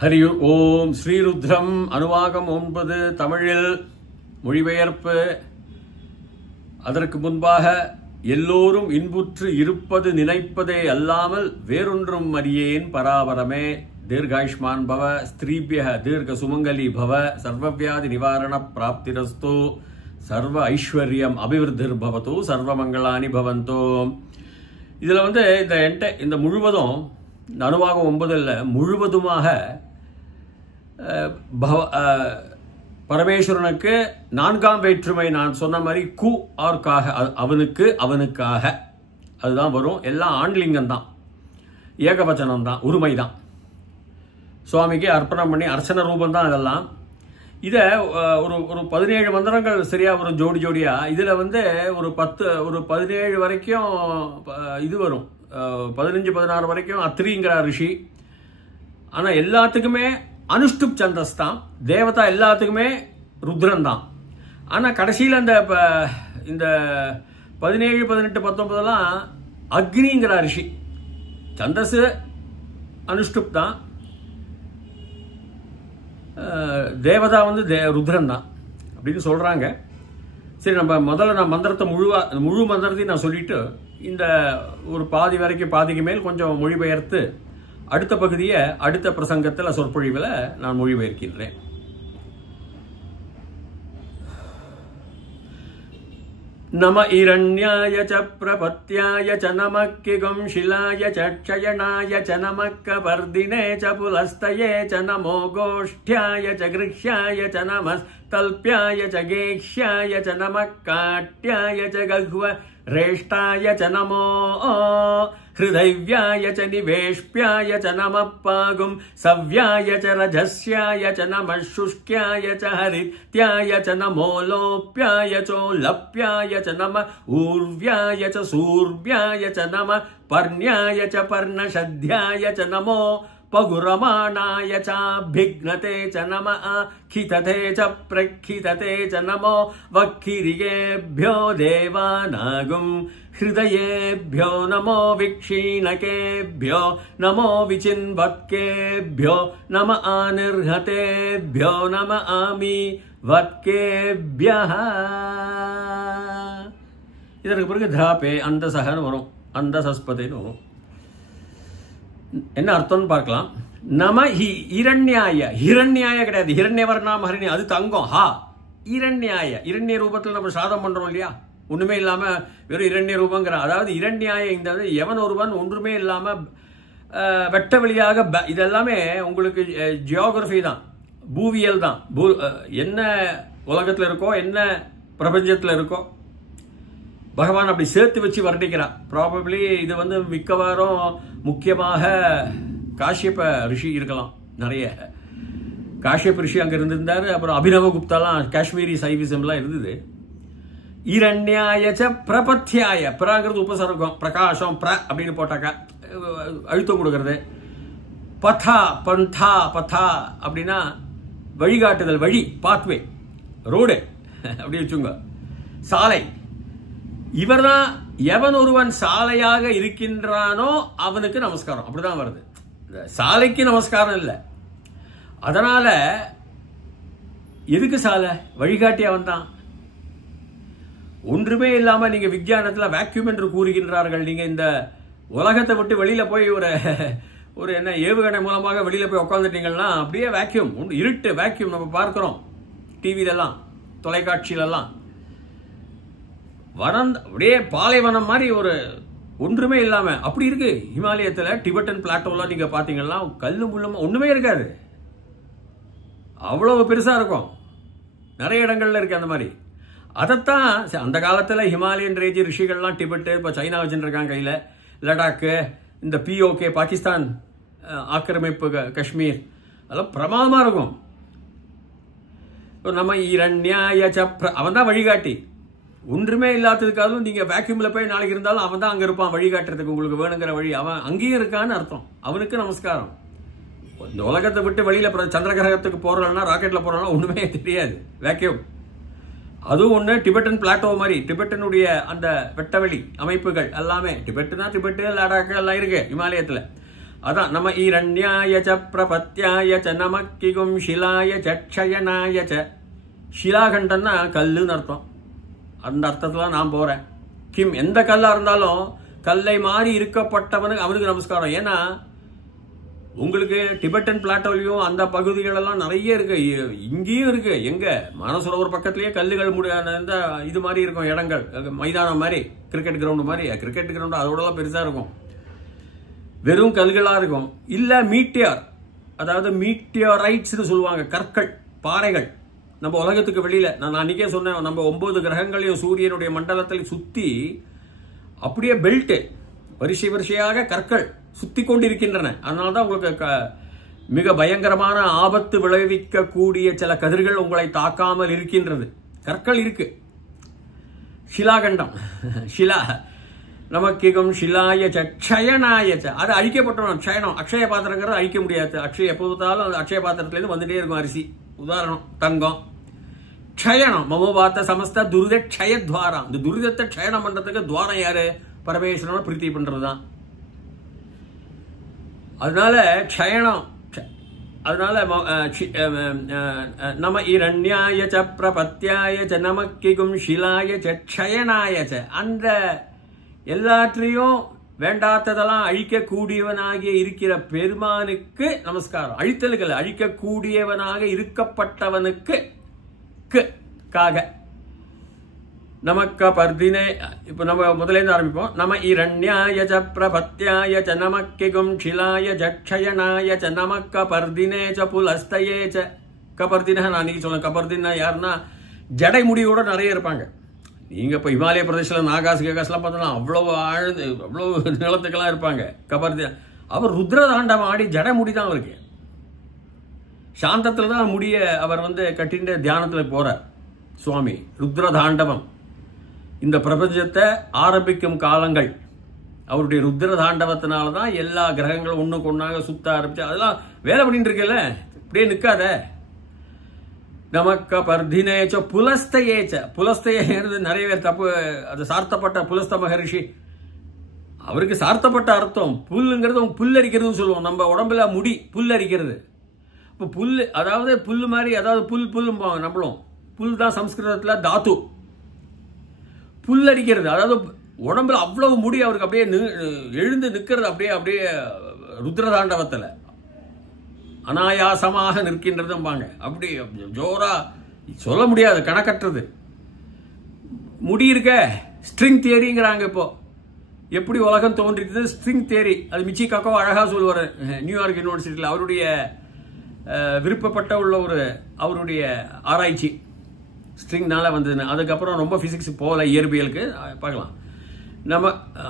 ஹரி ஓம். ஸ்ரீருத்ரம் அனுவாகம் 9 தமிழில் மொழிபெயர்ப்பு. அதற்கு முன்பாக எல்லோரும் இன்புற்று இருப்பது நினைப்பதே அல்லாமல் வேறொன்றும் அறியேன் பராபரமே. தீர்காயுஷ்மான் பவ, ஸ்திரீபிய தீர்க்க சுமங்கலி பவ, சர்வவியாதி நிவாரண பிராப்திரஸ்து, சர்வ ஐஸ்வர்யம் அபிவிருத்திர் பவத்து, சர்வமங்களானி பவந்தோ. இதில் இந்த முழுவதும் இந்த அனுவாகம் 9 முழுவதுமாக பரமேஸ்வரனுக்கு 4ஆம் வேற்றுமை நான் சொன்ன மாதிரி கு ஆர்க்காக, அவனுக்கு அவனுக்காக அதுதான் வரும். எல்லாம் ஆண்லிங்கம் தான், ஏகவச்சனம் தான், உரிமை தான். சுவாமிக்கு அர்ப்பணம் பண்ணி அர்ச்சன ரூபம் தான் இதெல்லாம். இதை ஒரு 17 மந்திரங்கள் சரியா வரும் ஜோடி ஜோடியா. இதில் ஒரு 17 வரைக்கும் இது வரும், 15-16 வரைக்கும் அத்ரிங்கிற ரிஷி. ஆனால் எல்லாத்துக்குமே அனுஷ்டுப் சந்தஸ் தான், தேவதா எல்லாத்துக்குமே ருத்ரன் தான். ஆனால் கடைசியில் இந்த 17, 18, 19 அக்னிங்கிற ரிஷி. சந்தஸ் அனுஷ்டுப் தான், தேவதா ருத்ரன் தான் அப்படின்னு சொல்றாங்க. சரி, நான் மந்திரத்தை முழு மந்திரத்தையும் நான் சொல்லிட்டு இந்த ஒரு பாதிக்கு மேல் கொஞ்சம் மொழிபெயர்த்து அடுத்த பகுதியை அடுத்த பிரசங்கத்தில் சொற்பொழிவில் நான் மொழிபெயர்க்கின்றேன். நம இரண்யாய ச பிரபத்யாய ச நம கிகும்ஷிலாய ச க்ஷயணாய ச நம கவர்தினே ச புலஸ்தயே ச நமோ கோஷ்ட்யாய ச கிருஹ்யாய ச நமஸ்தல்ப்யாய ச கேக்ஷ்யாய ச நம காட்யாய ச கஹ்வ ரேஷ்டாய ச நமோ ஹிருதவ்யாய ச நிவேஷ்ப்யாய ச நம பாகும் சவ்யாய ச ரஜஸ்யாய ச நம சுஷ்க்யாய ச ஹரித்யாய ச நமோ லோப்யாய சோலப்யாய ச நம ஊர்வ்யாய ச சூர்வ்யாய ச நம பர்ண்யாய ச பர்ணஷத்யாய ச நமோ பகுரமாணாய சாபிக்னதே ச நம ஆகிததே ச பிரகிததே ச நமோ வக்கிரியேभ्यो தேவானாகும் ஹிருதயேभ्यो நமோ விக்ஷீணகேभ्यो நமோ விசின்வத்கேभ्यो நம ஆனிர்ஹதேभ्यो நம ஆமி வத்கேभ्यः. இதற்கு பிறகு திராபே அந்தசகன்னு வரும், அந்தசஸ்பதேன்னு வரும். என்ன அர்த்தம்னு பார்க்கலாம். நம இரண்யாய, ஹிரண்யாய கிடையாது, ஹிரண்யவர்ணாம் ஹரிணி அது தங்கம். ஹா இரண்யாய, இரண்ய ரூபத்தில் நம்ம சாதம் பண்றோம் இல்லையா, ஒண்ணுமே இல்லாம வெறும் இரண்ய ரூபங்கிற. அதாவது இரண்யாய, இந்த எவன் ஒருவன் ஒன்றுமே இல்லாம வெட்ட வெளியாக, இதெல்லாமே உங்களுக்கு ஜியோகிரபி தான், பூவியல் தான். என்ன உலகத்துல இருக்கோ, என்ன பிரபஞ்சத்துல இருக்கோ, பகவான் அப்படி சேர்த்து வச்சு வர்ணிக்கிறார். ப்ராபப்ளி இது மிக்கவாரும் முக்கியமாக காஷ்யப ரிஷி இருக்கலாம். நிறைய காஷ்யப ரிஷி அங்க இருந்திருந்தாரு. அப்புறம் அபினவ குப்தாலாம், காஷ்மீரி சைவிசம்லாம் இருந்தது. இரண்யாயச்ச பிரபத்தியாய, பிரங்கிறது உபசர்க்கம், பிரகாசம், பிர அப்படின்னு போட்டாக்கா அழுத்தம் கொடுக்கறது. பதா பந்தா, பதா அப்படின்னா வழிகாட்டுதல், வழி, பாத்வே, ரோடு அப்படி வச்சுங்க, சாலை. இவர்தான் எவன் ஒருவன் சாலையாக இருக்கின்றானோ அவனுக்கு நமஸ்காரம், அப்படிதான் வருது. சாலைக்கு நமஸ்காரம் இல்லை. அதனால எதுக்கு சாலை? வழிகாட்டி அவன் தான். ஒன்றுமே இல்லாம நீங்க விஞ்ஞானத்துல வேக்யூம் என்று கூறுகின்றார்கள். நீங்க இந்த உலகத்தை விட்டு வெளியில போய் ஒரு என்ன ஏவுகணை மூலமாக வெளியில போய் உட்காந்துட்டீங்கன்னா அப்படியே வேக்யூம், இருட்டு வேக்யூம் நம்ம பார்க்கிறோம் டிவிலெல்லாம், தொலைக்காட்சியிலெல்லாம். வனம் அப்படியே பாலைவனம் மாதிரி ஒன்றுமே இல்லாம அப்படி இருக்கு. ஹிமாலயத்துல டிபெட்டன் பிளாட்டோலாம் நீங்க பாத்தீங்கன்னா கல்லு முள்ளும் ஒண்ணுமே இருக்காது, அவ்வளவு பெருசா இருக்கும். நிறைய இடங்கள்ல இருக்கு அந்த மாதிரி. அதைத்தான் அந்த காலத்துல ஹிமாலயன் ரேஞ்ச் ரிஷிகள்லாம் டிபெட், இப்ப சைனா வச்சுருக்காங்க கையில, லடாக்கு, இந்த POK பாகிஸ்தான் ஆக்கிரமிப்பு காஷ்மீர், அதெல்லாம் பிரமாதமா இருக்கும். நம்ம இரண்யாய அவன் தான் வழிகாட்டி. ஒன்றுமே இல்லாததுக்காகவும் நீங்க வேக்யூம்ல போய் நாளைக்கு இருந்தாலும் அவன் தான் அங்க இருப்பான் வழிகாட்டுறதுக்கு, உங்களுக்கு வேணுங்கிற வழி அவன் அங்கேயும் இருக்கான்னு அர்த்தம். அவனுக்கு நமஸ்காரம். இந்த உலகத்தை விட்டு வெளியில சந்திர கிரகத்துக்கு போறோம்னா, ராக்கெட்ல போறோம்னா ஒண்ணுமே தெரியாது, வேக்யூம். அதுவும் ஒண்ணு டிபெட்டன் பிளாட்டோ மாதிரி, டிபெட்டனுடைய அந்த வெட்டவெளி அமைப்புகள் எல்லாமே, டிபெட்டுனா டிபெட்டு, லடாக்கு எல்லாம் இருக்கு ஹிமாலயத்துல. அதான் நம ஈரண்யாய ச பிரபத்யாய ச நமக்கிகும் ஷிலாய சக்ஷயனாய ச. ஷிலாகண்டன்னா கல்லுன்னு அர்த்தம். அந்த அர்த்தத்துல நான் போறேன். கிம் எந்த கல்லா இருந்தாலும் கல்லை மாறி இருக்கப்பட்டவனுக்கு அவனுக்கு நமஸ்காரம். ஏன்னா உங்களுக்கு டிபெட்டன் பிளாட்டோலையும் அந்த பகுதிகள் எல்லாம் நிறைய இருக்கு, இங்கேயும் இருக்கு. எங்க மானசரோவர் பக்கத்திலேயே கல்லுகள் இந்த இது மாதிரி இருக்கும் இடங்கள், மைதானம் மாதிரி, கிரிக்கெட் கிரவுண்ட் மாதிரி. கிரிக்கெட் கிரவுண்ட் அதோடலாம் பெருசா இருக்கும், வெறும் கல்களா இருக்கும். இல்ல மீட்டியர், அதாவது மீட்டியரைட்ஸ் சொல்லுவாங்க, கற்கள், பாறைகள். நம்ம உலகத்துக்கு வெளியில நான் அன்னைக்கே சொன்னேன், நம்ம 9 கிரகங்களையும் சூரியனுடைய மண்டலத்தில் சுத்தி அப்படியே பெல்ட் வரிசை வரிசையாக கற்கள் சுத்தி கொண்டிருக்கின்றன. அதனால்தான் உங்களுக்கு மிக பயங்கரமான ஆபத்து விளைவிக்க கூடிய சில கதிர்கள் உங்களை தாக்காமல் இருக்கின்றது. கற்கள் இருக்கு. ஷிலாகண்டம், ஷிலா நமக்கிகும் ஷிலாய சக்ஷயனாய ச. அது அழிக்கப்பட்டோம். க்ஷயனம், அக்ஷய பாத்திரங்கிறது அழிக்க முடியாது. அக்ஷய எப்போ பார்த்தாலும் அந்த அக்ஷய பாத்திரத்திலேருந்து வந்துட்டே இருக்கும் அரிசி. உதாரணம் தங்கம். க்ஷயனம் மமோபாத்த சமஸ்த துரித க்ஷயத்வாரம். இந்த துரிதத்தை க்ஷயனம் பண்றதுக்கு துவாரம் யாரு? பரமேஸ்வரனை பிரீத்தி பண்றதுதான். அதனால க்ஷயனம், அதனால நம இரண்யாய ச பிரபத்யாய ச நமக்கிகும் ஷிலாய ச க்ஷயனாய ச. அந்த எல்லாற்றையும் வேண்டாத்ததெல்லாம் அழிக்கக்கூடியவனாகிய இருக்கிற பெருமானுக்கு நமஸ்காரம். அழித்தல்கள் அழிக்கக்கூடியவனாக இருக்கப்பட்டவனுக்கு காக நமக்க பர்தினே. இப்ப நம்ம முதலேருந்து ஆரம்பிப்போம். நம இரண்யாய ச பிரபத்யாய ச நமக்கிகும் ஷிலாய ஜக்ஷயனாய ச நமக்க பர்தினே ச புலஸ்தயே ச. கபர்தினா நான் அன்னைக்கு சொல்ல, கபர்தினா யாருன்னா ஜடை முடியோட நிறைய இருப்பாங்க. நீங்க இப்ப இமாலய பிரதேசத்துல நாகாஸ் கேகாஸ்லாம் பார்த்தோம்னா அவ்வளவு ஆழ்ந்து அவ்வளவு நிலத்துக்கெல்லாம் இருப்பாங்க. கபர்தினா அவர் ருத்ரதாண்டம் ஆடி ஜடை முடிதான் அவருக்கு. சாந்தத்துல தான் முடிய அவர் கட்டிண்டு தியானத்துல போறார் சுவாமி. ருத்ரதாண்டவம் இந்த பிரபஞ்சத்தை ஆரம்பிக்கும் காலங்கள் அவருடைய ருத்ரதாண்டவத்தினாலதான் எல்லா கிரகங்களும் ஒண்ணுக்கு ஒன்னாக சுத்த ஆரம்பிச்சு. அதெல்லாம் வேலை பண்ணிட்டு இருக்கல, இப்படியே நிக்காத. நமக்க பர்தினேச்ச புலஸ்தயேச்ச. புலஸ்தயேங்கிறது நிறைய பேர் தப்பு, அது சார்த்தப்பட்ட புலஸ்த மகரிஷி அவருக்கு சார்த்தப்பட்ட அர்த்தம். புல்லுங்கிறது புல்லரிக்கிறதுன்னு சொல்லுவோம். நம்ம உடம்புல முடி புல்லரிக்கிறது. இப்போ புல் அதாவது புல்லு மாதிரி, அதாவது புல்லும்பாங்க நம்மளும். புல் தான் சம்ஸ்கிருதத்துல தாத்து. புல்லரிக்கிறது அதாவது உடம்புல அவ்வளவு முடி அவருக்கு அப்படியே எழுந்து நிற்கிறது. அப்படியே ருத்ரதாண்டவத்துல அனாயாசமாக நிற்கின்றதும்பாங்க. அப்படி ஜோரா சொல்ல முடியாது, கணக்கற்றது முடி இருக்க. ஸ்ட்ரிங் தியரிங்கிறாங்க. இப்போ எப்படி உலகம் தோன்றியது? String theory. அது மிச்சி காக்கோ அழகா சொல்லுவார் நியூயார்க் யூனிவர்சிட்டியில். அவருடைய விருப்பப்பட்ட உள்ள ஒரு அவருடைய ஆராய்ச்சி ஸ்ட்ரிங்னால வந்ததுன்னு. அதுக்கப்புறம் ரொம்ப பிசிக்ஸ் போகல, இயற்பியலுக்கு பார்க்கலாம்.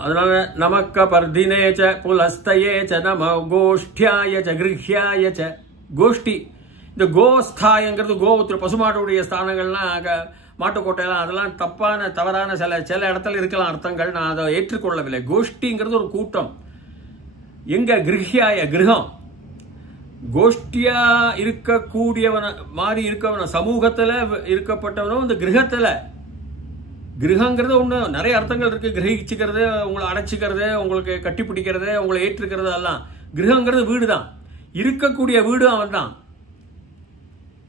அதனால நமக்க பர்தினேச்ச புலஸ்தயேச்ச நம கோஷ்டியாய ச கிருஹ்யாய ச. கோஷ்டி, இந்த கோஸ்தாயங்கிறது கோவுத்திர பசுமாட்டுடைய ஸ்தானங்கள்லாம் மாட்டுக்கோட்டையெல்லாம் அதெல்லாம் தவறான சில இடத்துல இருக்கலாம் அர்த்தங்கள். நான் அதை ஏற்றுக்கொள்ளவில்லை. கோஷ்டிங்கிறது ஒரு கூட்டம். எங்க கிருஹ்யாய கிரகம், கோஷ்டியா இருக்கக்கூடியவன மாதிரி இருக்கவன, சமூகத்துல இருக்கப்பட்டவனும் இந்த கிரகத்துல. கிரகங்கிறது ஒண்ணு நிறைய அர்த்தங்கள் இருக்கு. கிரகிச்சுக்கிறது, உங்களை அடைச்சிக்கிறது, உங்களுக்கு கட்டி பிடிக்கிறது, உங்களை ஏற்றுக்கிறது, எல்லாம். கிரகங்கிறது வீடு தான். இருக்கக்கூடிய வீடு அவன் தான்.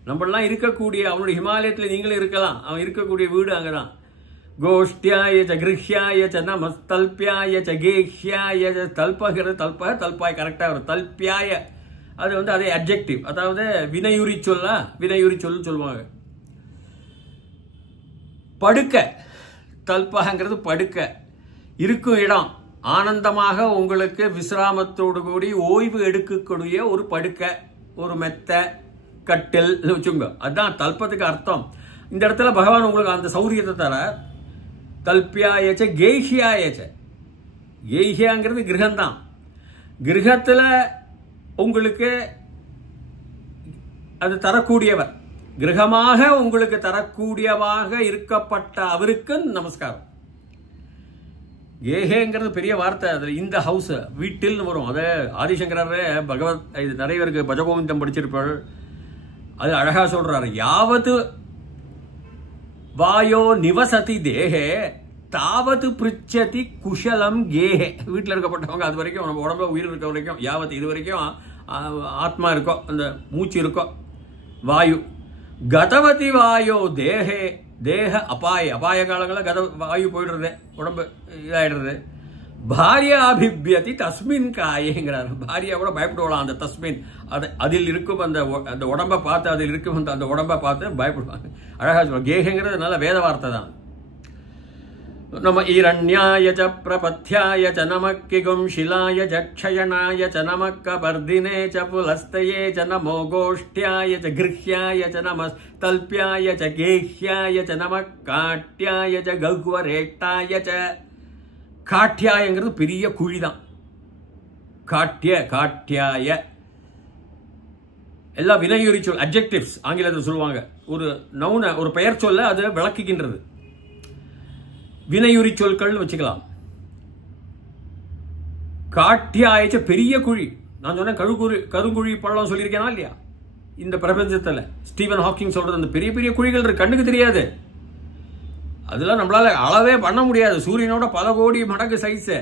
நம்மளாம் இருக்கக்கூடிய அவனுடைய ஹிமாலயத்துல நீங்களும் இருக்கலாம். அவன் இருக்கக்கூடிய வீடு அங்கதான். கோஷ்டியாய ச கிருஹ்யாய ச நமஸ்தல்பியாய ச கேஹ்யாய ச. தல்பகிறது தல்பாய் கரெக்டா வரும். தல்பியாய அது அதே அட்ஜெக்டிவ், அதாவது வினையுரி சொல் சொல்லுவாங்க. படுக்க, தல்பகங்கிறது படுக்க, இருக்கும் இடம். ஆனந்தமாக உங்களுக்கு விசிராமத்தோடு கூடி ஓய்வு எடுக்கக்கூடிய ஒரு படுக்க, ஒரு மெத்த, கட்டில் வச்சுங்க. அதுதான் தல்பத்துக்கு அர்த்தம். இந்த இடத்துல பகவான் உங்களுக்கு அந்த சௌரியத்தை தர. தல்பியாயச்ச கேஹியாயச்ச. கேஹியாங்கிறது கிரகம்தான். கிரகத்துல உங்களுக்கு அது தரக்கூடியவர், கிரகமாக உங்களுக்கு தரக்கூடியவாக இருக்கப்பட்ட அவருக்கு நமஸ்காரம். ஏகேங்கிறது பெரிய வார்த்தை. அதுல இந்த ஹவுஸ் வீட்டில் வரும். அதே ஆதிசங்கரே பகவத் இது நிறைய பேருக்கு பஜகோவிந்தம் படிச்சிருப்பாள். அது அழகா சொல்றாரு. யாவது வாயோ நிவசதி தேகே தாவது பிரிச்சதி குஷலம் கேஹே. வீட்டில் இருக்கப்பட்டவங்க அது வரைக்கும், நம்ம உடம்புல உயிர் இருக்க வரைக்கும், யாவத்து இது வரைக்கும் ஆத்மா இருக்கோ, அந்த மூச்சு இருக்கோ, வாயு. கதவதி வாயோ தேகே தேக அபாய காலங்களில் வாயு போயிடுறது, உடம்பு இதாயிடுறது. பாரியாபிபியதி தஸ்மின் காயேங்கிறார். பாரியா கூட பயப்படுவாளாம் அந்த தஸ்மின், அதில் இருக்கும் அந்த உடம்பை பார்த்து, அதில் இருக்கும் அந்த உடம்பை பார்த்து பயப்படுவாங்க. அழகா சொல்லுவாங்க. கேகங்கிறது நல்ல வேத வார்த்தை தான். நம இரண்யாய ச பிரபத்யாய ச நமக்கிகும் ஷிலாய ச க்ஷயணாய ச நமக்க பர்தினே ச புலஸ்தயே ச நமோ கோஷ்ட்யாய ச கிருஹ்யாய ச நம தல்ப்யாய ச கேஹ்யாய ச நம காட்யாய ச கஹ்வரேட்டாய ச. காட்யாயங்கிறது பெரிய குழி தான். காட்யாய எல்லாம் வினையுரி சொல், அட்ஜெக்டிவ்ஸ் ஆங்கிலத்தில் சொல்லுவாங்க. ஒரு நவுன, ஒரு பெயர் சொல்ல அது விளக்குகின்றது. வினையுரி சொற்கள் வச்சுக்கலாம். காட்யாயச்ச பெரிய குழி. நான் சொன்னேன் கருங்குழி பள்ளம் சொல்லியிருக்கேனா இல்லையா? இந்த பிரபஞ்சத்தில் ஸ்டீவன் ஹாக்கிங் சொல்றது அந்த பெரிய பெரிய குழிகள் இருக்கு, கண்ணுக்கு தெரியாது. அதெல்லாம் நம்மளால அளவே பண்ண முடியாது. சூரியனோட பல கோடி மடங்கு சைஸ்.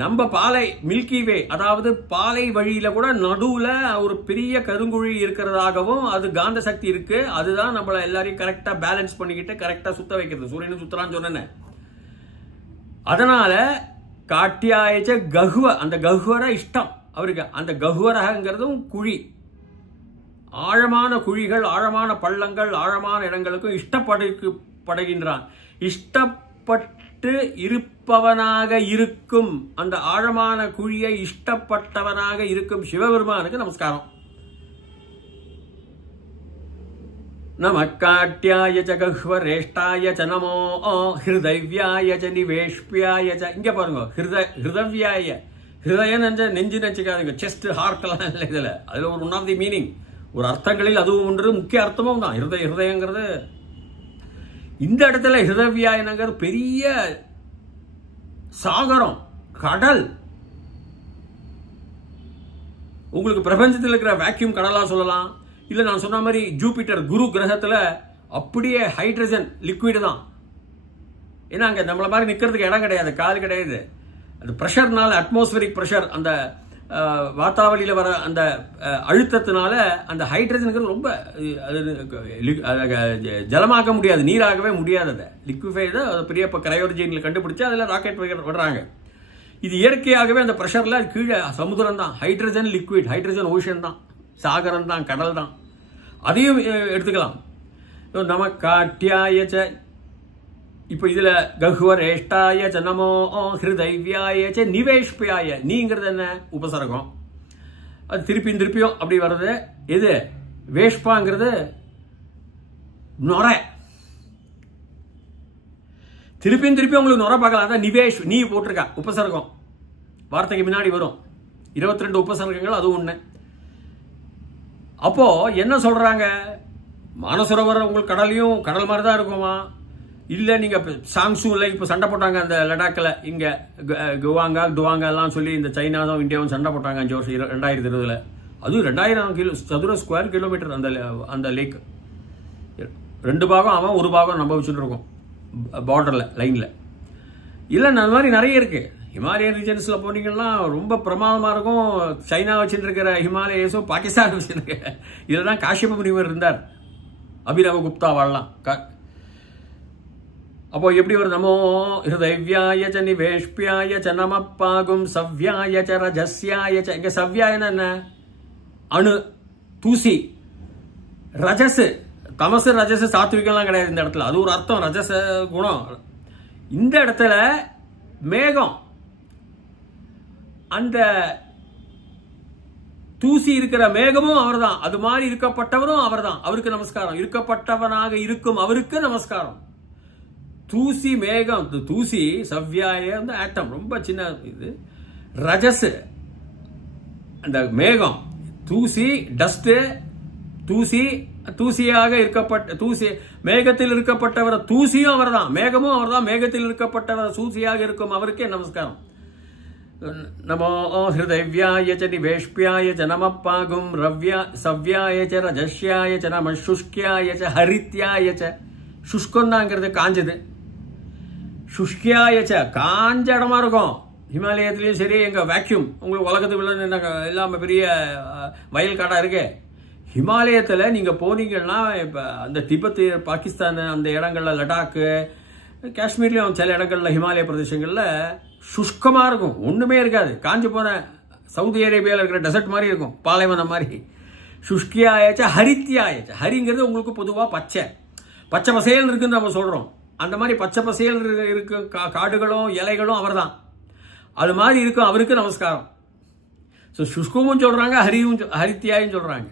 நம்ம பாலை மில்கி வே, அதாவது பாலை வழியில கூட நடுவுல ஒரு பெரிய கருங்குழி இருக்கிறதாகவும் அது காந்த சக்தி இருக்கு. அதுதான் நம்மள எல்லாரையும் கரெக்டா பேலன்ஸ் பண்ணிக்கிட்டு கரெக்டா சுத்த வைக்கிறது. சூரியனை சுத்தலான்னு சொன்னேன். அதனால காட்யாயச்ச கஹ்வ, அந்த கஹ்வர இஷ்டம் அவருக்கு. அந்த கஹ்வரங்கிறதும் குழி, ஆழமான குழிகள், ஆழமான பள்ளங்கள், ஆழமான இடங்களுக்கும் இஷ்டப்படுகின்றான். இஷ்டப்பட்டு இருப்பவனாக இருக்கும் அந்த ஆழமான குழியை இஷ்டப்பட்டவனாக இருக்கும் சிவபெருமானுக்கு நமஸ்காரம். நமக்காட்யாய ச கஹ்வரேஷ்டாய ச நமோ ஹிருதவ்யாய ச நிவேஷ்பியாய ச. இங்க பாருங்க, ஹிருதவ்யாய, ஹிருதயம் நெஞ்சு நினைச்சுக்காதுங்க, செஸ்ட் ஹார்ட் எல்லாம் இல்லை இதுல. அதுல ஒரு ஒன் ஆஃப் தி மீனிங், ஒரு அர்த்தங்களில் அதுவும் ஒன்று, முக்கிய அர்த்தமும் தான் ஹிருதயங்கிறது. இந்த இடத்துல ஹிருதவ்யாயனங்கிறது பெரிய சாகரம், கடல். உங்களுக்கு பிரபஞ்சத்தில் இருக்கிற வேக்யூம் கடலா சொல்லலாம். இல்ல நான் சொன்ன மாதிரி ஜூபிட்டர் குரு கிரகத்துல அப்படியே ஹைட்ரஜன் லிக்விட் தான். ஏன்னா அங்க நம்மள மாதிரி நிக்கிறதுக்கு இடம் கிடையாது, கால் கிடையாது. அந்த பிரஷர்னால, அட்மாஸ்பரிக் பிரஷர், அந்த வாத்தாவளியில வர அந்த அழுத்தத்தினால அந்த ஹைட்ரஜனுக்கு ரொம்ப ஜலமாக்க முடியாது, நீராகவே முடியாது. அதை லிக்விஃபை தான் பெரிய கிரையோஜனில கண்டுபிடிச்சு அதில் ராக்கெட் விடுறாங்க. இது இயற்கையாகவே அந்த பிரஷர்ல கீழே சமுதிரம் தான், ஹைட்ரஜன் லிக்விட், ஹைட்ரஜன் ஓஷன் தான், சாகரம் தான், கடல் தான். அதையும் எடுத்துக்கலாம். நம காட்யாயச்ச. இப்ப இதுல கஹ்வரேஷ்டாய ச நமோ ஹிருதவ்யாய ச நிவேஷ்பியாய. நீங்கிறது என்ன? உபசர்க்கம். அது திருப்பியும் அப்படி வர்றது. எது? வேஷ்பாங்கிறது நொர. திருப்பியும் உங்களுக்கு நொர பார்க்கலாம். அதான் நிவேஷ், நீ போட்டிருக்கா உபசர்க்கம், வார்த்தைக்கு முன்னாடி வரும். 22 உபசர்க்கங்கள், அது ஒண்ணு. அப்போ என்ன சொல்றாங்க? மானசரோவர் உங்களுக்கு கடலையும் கடல் மாதிரி தான் இருக்குமா? இல்ல நீங்க சாங்சூல இப்ப சண்டை போட்டாங்க அந்த லடாக்ல, இங்க டுவாங்கா எல்லாம் சொல்லி இந்த சைனாவும் இந்தியாவும் சண்டை போட்டாங்க 5 வருஷம் 2020. அது 2000 சதுர ஸ்கொயர் கிலோமீட்டர் அந்த லேக். 2 பாகம் அவன், 1 பாகம் நம்ம வச்சுட்டு இருக்கோம் பார்டர்ல, லைன்ல. இல்ல அந்த மாதிரி நிறைய இருக்கு. ஹிமாலயன் ரீஜன்ஸ்ல போனீங்கன்னா ரொம்ப பிரமாதமா இருக்கும். சைனா வச்சுட்டு இருக்கிற ஹிமாலயஸும் பாகிஸ்தான் வச்சிருக்க. இதுதான் காஷ்யப முனிவர் இருந்தார், அபிநவ குப்தா வாழலாம். அப்போ எப்படி ஒரு நமோ ஹிருதவ்யாய ச நிவேஷ்பியாய ச நமப்பாகும் சவ்யாய ச ரஜஸ்யாய ச. இங்க சவ்யாயன என்ன? அணு, தூசி. ரஜஸ், தமசு ரஜஸ் சாத்விகம்லாம் கிடையாது இந்த இடத்துல. அது ஒரு அர்த்தம், ரஜச குணம். இந்த இடத்துல மேகம், அந்த தூசி இருக்கிற மேகமும் அவர்தான், அது மாதிரி இருக்கப்பட்டவரும் அவர்தான். அவருக்கு நமஸ்காரம். இருக்கப்பட்டவனாக இருக்கும் அவருக்கு நமஸ்காரம். தூசி மேகம், தூசி சவ்யாய அந்த ஆட்டம், ரொம்ப சின்ன இது. ரஜஸ் அந்த மேகம், தூசி டஸ்ட், தூசி, தூசியாக இருக்கப்பட்ட தூசி, மேகத்தில் இருக்கப்பட்டவர் தூசியும் அவர்தான், மேகமும் அவர்தான். மேகத்தில் இருக்கப்பட்டவர் தூசியாக இருக்கும் அவருக்கே நமஸ்காரம். நமோ ஹிருதவ்யாய ச நிவேஷ்பியாய ச நமப்பாகும் சவ்யாய ச ரஜஸ்யாய ச நம சுஷ்க்யாய ச ஹரித்யாய ச. சுஷ்கம்தாங்கிறது காஞ்சது. சுஷ்கியாயச்ச காஞ்ச இடமா இருக்கும். ஹிமாலயத்திலையும் சரி, எங்கள் வேக்யூம் உங்களுக்கு உலகத்துக்குள்ள எல்லாமே பெரிய வயல் காடாக இருக்கு. ஹிமாலயத்தில் நீங்கள் போனீங்கன்னா இப்போ அந்த திபெத்து, பாகிஸ்தான் அந்த இடங்கள்ல, லடாக்கு, காஷ்மீர்லேயும் சில இடங்கள்ல, ஹிமாலய பிரதேசங்களில் சுஷ்கமாக இருக்கும், ஒன்றுமே இருக்காது. காஞ்சி போன சவுதி அரேபியாவில் இருக்கிற டெசர்ட் மாதிரி இருக்கும், பாலைவனம் மாதிரி. சுஷ்கியாயச்ச ஹரித்தியாயச்ச. ஹரிங்கிறது உங்களுக்கு பொதுவாக பச்சை பசேல் இருக்குன்னு நம்ம சொல்கிறோம். அந்த மாதிரி பச்சை பசேல் இருக்கு காடுகளும் இலைகளும் அவர் தான். அது மாதிரி இருக்கும், அவருக்கு நமஸ்காரம். ஸோ சுஷ்கமும் சொல்கிறாங்க, ஹரித்தியாயும் சொல்கிறாங்க.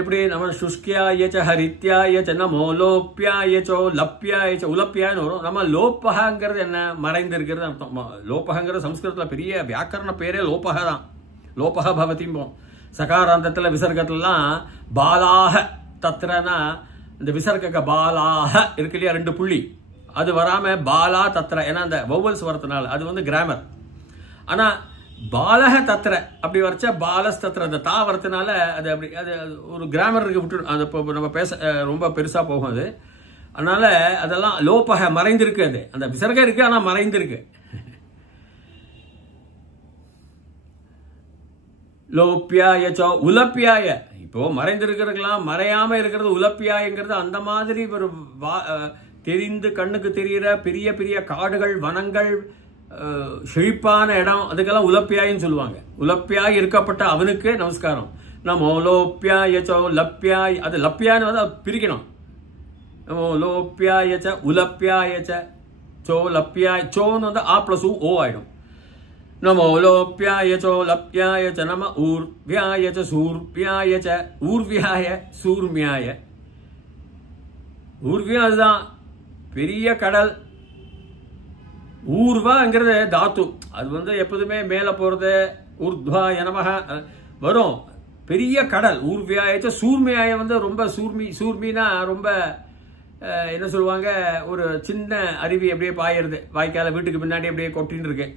எப்படி நம்ம சுஷ்கியாயச்ச ஹரித்தியாயச்ச நமோ லோப்பியாயச்சோ லப்யாயச்ச உலப்பியான்னு வரும். நம்ம லோப்பகங்கிறது என்ன? மறைந்திருக்கிறது அர்த்தம். லோப்பகங்கிறது சம்ஸ்கிருதத்தில் பெரிய வியாக்கரண பேரே லோபக தான். லோபக பவதிம்போம். சகாராந்தத்தில் விசர்க்கத்துலாம் பாலாக தத்ரனா, இந்த விசர்க்க பாலாக இருக்கு இல்லையா, 2 புள்ளி, அது வராம பாலா தத்ர, ஏன்னா அந்த வௌவல்ஸ் வரதுனால அது வந்து கிராமர். ஆனா பாலக தத்ர அப்படி வரைச்சா பாலஸ் தத்ர, அந்த தா வரதுனால அது அப்படி, அது ஒரு கிராமர் இருக்கு, விட்டு அது இப்போ நம்ம பேச ரொம்ப பெருசா போகும் அது. அதனால அதெல்லாம் லோபக மறைந்திருக்கு. அது அந்த விசர்க்கம் இருக்கு, ஆனா மறைந்திருக்கு. லோப்பியாயச்சோ உலப்பியாய. இப்போ மறைந்திருக்கிறதுலாம் மறையாம இருக்கிறது உலப்பியாயங்கிறது. அந்த மாதிரி ஒரு தெரிந்து கண்ணுக்கு தெரிகிற பெரிய பெரிய காடுகள், வனங்கள், செழிப்பான இடம், அதுக்கெல்லாம் உலப்பியாயின்னு சொல்லுவாங்க. உலப்பியாய் இருக்கப்பட்ட அவனுக்கு நமஸ்காரம். நமோ லோப்பியாயச்சோ லப்யாய். அது லப்யான்னு வந்து பிரிக்கணும். நமோ லோப்பியாயச்ச உலப்பியாயச்ச சோ லப்யாய். சோன்னு வந்து ஆ பிளஸ் ஓ ஆயிடும். நமோ லோப்பியாயச்சோ லப்யாயச்ச நம ஊர்வியாயச்ச சூர்வியாயச்ச. ஊர்வியாய சூர்மியாய. ஊர்வியம் அதுதான் பெரிய கடல். ஊர்வாங்கிறது தாத்து, அது வந்து எப்போதுமே மேலே போகிறது. ஊர்த்வாய நமஹ வரும். பெரிய கடல். ஊர்வியாயச்ச சூர்மியாய வந்து ரொம்ப சூர்மினா ரொம்ப என்ன சொல்லுவாங்க, ஒரு சின்ன அருவி அப்படியே பாயிருது வாய்க்கால வீட்டுக்கு பின்னாடி அப்படியே கொட்டின்னு இருக்கு.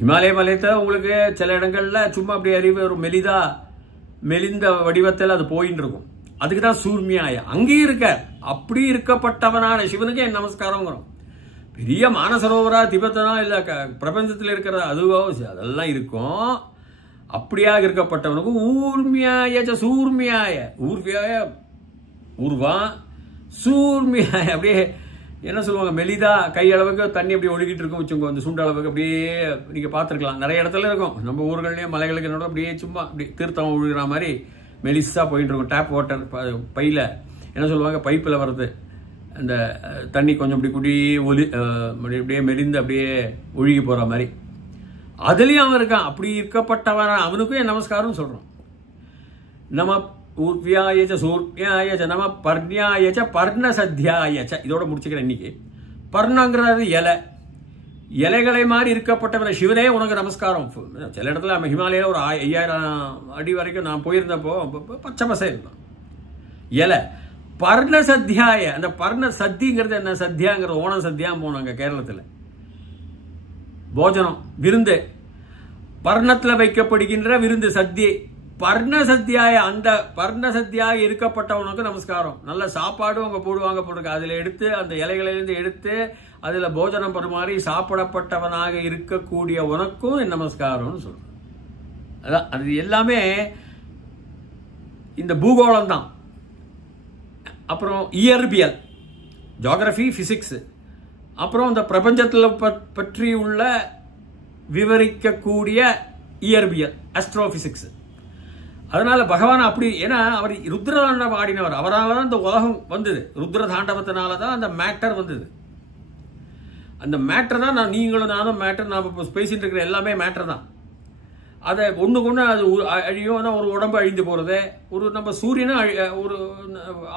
ஹிமாலய மலையத்தில் உங்களுக்கு சில இடங்கள்ல சும்மா அப்படியே அருவி ஒரு மெலிந்த வடிவத்தில் அது போயின்னு இருக்கும். அதுக்கு தான் சூர்மியாய. அங்கேயும் இருக்க. அப்படி இருக்கப்பட்டவனான சிவனுக்கு என் நமஸ்காரங்கிறோம். பெரிய மானசரோவரா திபெத்தனா இல்ல பிரபஞ்சத்தில் இருக்கிற அதுவோ அதெல்லாம் இருக்கும். அப்படியாக இருக்கப்பட்டவனுக்கு ஊர்மியாய சூர்மியாய. ஊர்வியாய ஊர்வா சூர்மியாய. அப்படியே என்ன சொல்லுவாங்க, மெலிதா கையளவுக்கு தண்ணி அப்படியே ஒழுகிட்டு இருக்கும் வச்சுக்கோ. அந்த சுண்ட அளவுக்கு அப்படியே நீங்க பார்த்துருக்கலாம், நிறைய இடத்துல இருக்கும். நம்ம ஊர்கள்லயும் மலைகளுக்கு என்னோட அப்படியே சும்மா அப்படி தீர்த்தம் ஒழுகிற மாதிரி மெலிசா போயிட்டு இருக்கும். டேப் வாட்டர் பையில என்ன சொல்லுவாங்க, பைப்பில் வர்றது அந்த தண்ணி கொஞ்சம் இப்படி குடி அப்படியே மெலிந்து அப்படியே ஒழுகி போற மாதிரி அதுலயும் அவன் இருக்கான். அப்படி இருக்கப்பட்டவன் அவனுக்கும் என் நமஸ்காரம் சொல்றோம். நம ஊர்வியாயச்ச சூர்வியாயச்ச நம பர்ணியாயச்ச பர்ணசத்யாயச்ச. இதோட முடிச்சுக்கிறேன் இன்னைக்கு. பர்ணங்கிறது இலைகளை மாதிரி இருக்கப்பட்டவன சிவனே உனக்கு நமஸ்காரம். சில இடத்துல நம்ம ஹிமாலயில ஒரு 5000 அடி வரைக்கும் நான் போயிருந்தப்போ பச்சை பசை இருக்கும் இலை. பர்ண சத்தியாய. அந்த பர்ண சத்திங்கிறது என்ன? சத்தியாங்கிறது ஓணம் சத்தியா போனாங்க கேரளத்தில். போஜனம் விருந்து, பர்ணத்தில் வைக்கப்படுகின்ற விருந்து சத்தியை. பர்ண சத்தியாய. அந்த பர்ண சத்தியாக இருக்கப்பட்டவனுக்கு நமஸ்காரம். நல்ல சாப்பாடு அவங்க போடுவாங்க போட்டுருக்கு. அதுல எடுத்து அந்த இலைகளிலிருந்து எடுத்து அதுல போஜனம் பரிமாறி சாப்பிடப்பட்டவனாக இருக்கக்கூடிய உனக்கும் என் நமஸ்காரம்னு சொல்றேன். அதான் அது எல்லாமே இந்த பூகோளம் தான். அப்புறம் இயற்பியல், ஜியோகிராஃபி, பிசிக்ஸ், அப்புறம் இந்த பிரபஞ்சத்தில் பற்றி உள்ள விவரிக்கக்கூடிய இயற்பியல், அஸ்ட்ரோபிசிக்ஸ். அதனால பகவான் அப்படி, ஏன்னா அவர் ருத்ரதாண்டவம் ஆடினவர். அவரால் தான் இந்த உலகம் வந்தது. ருத்ர தாண்டவத்தினால தான் அந்த மேட்டர் வந்தது. அந்த மேட்டர் தான் நீங்களும் நானும் மேட்டர். நாம் இப்போ பேசிட்டு இருக்கிற எல்லாமே மேட்டர் தான். அதை ஒன்றுக்கு ஒன்று அது அழியும். ஒரு உடம்பு அழிந்து போகிறது. ஒரு நம்ம சூரியனை ஒரு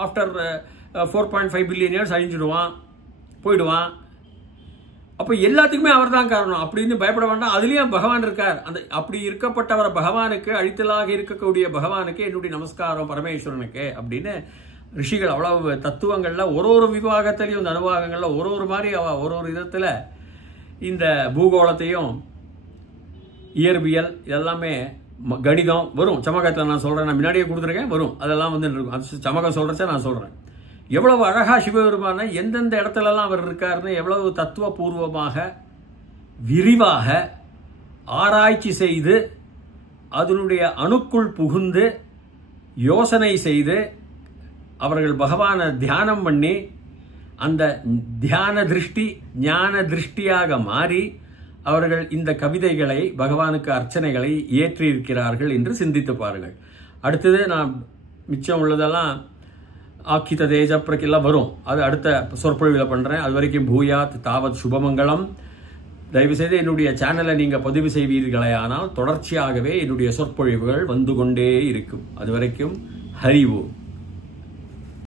ஆஃப்டர் 4.5 பில்லியன் இயர்ஸ் அழிஞ்சிடுவான், போயிடுவான். அப்போ எல்லாத்துக்குமே அவர் தான் காரணம் அப்படின்னு பயப்பட வேண்டாம். அதுலேயும் பகவான் இருக்கார். அந்த அப்படி இருக்கப்பட்டவர பகவானுக்கு, அழித்தலாக இருக்கக்கூடிய பகவானுக்கு என்னுடைய நமஸ்காரம், பரமேஸ்வரனுக்கு அப்படின்னு ரிஷிகள் அவ்வளவு தத்துவங்கள்ல ஒரு விவாகத்திலையும் இந்த அனுபாகங்கள்ல ஒரு மாதிரி ஒரு விதத்தில் இந்த பூகோளத்தையும் இயற்பியல் இதெல்லாமே கணிதம் வரும். சமகத்தில் நான் சொல்றேன், நான் முன்னாடியே கொடுத்துருக்கேன், வரும். அதெல்லாம் வந்து இருக்கும். அது சமகம் சொல்றச்ச நான் சொல்றேன். எவ்வளவு அழகா சிவபெருமான எந்தெந்த இடத்துலலாம் அவர் இருக்காருன்னு எவ்வளவு தத்துவபூர்வமாக விரிவாக ஆராய்ச்சி செய்து அதனுடைய அணுக்குள் புகுந்து யோசனை செய்து அவர்கள் பகவானை தியானம் பண்ணி அந்த தியான திருஷ்டி ஞான திருஷ்டியாக மாறி அவர்கள் இந்த கவிதைகளை பகவானுக்கு அர்ச்சனைகளை ஏற்றியிருக்கிறார்கள் என்று சிந்தித்து பாருங்கள். அடுத்தது நான் மிச்சம் உள்ளதெல்லாம் ஆக்கித தேஜ பிரகிலாம் வரும், அது அடுத்த சொற்பொழிவில் பண்றேன். அது வரைக்கும் பூயாத் தாவத் சுபமங்கலம். தயவுசெய்து என்னுடைய சேனலை நீங்க பதிவு செய்வீர்களே ஆனால் தொடர்ச்சியாகவே என்னுடைய சொற்பொழிவுகள் வந்து கொண்டே இருக்கும். அது வரைக்கும் ஹரி ஓம்.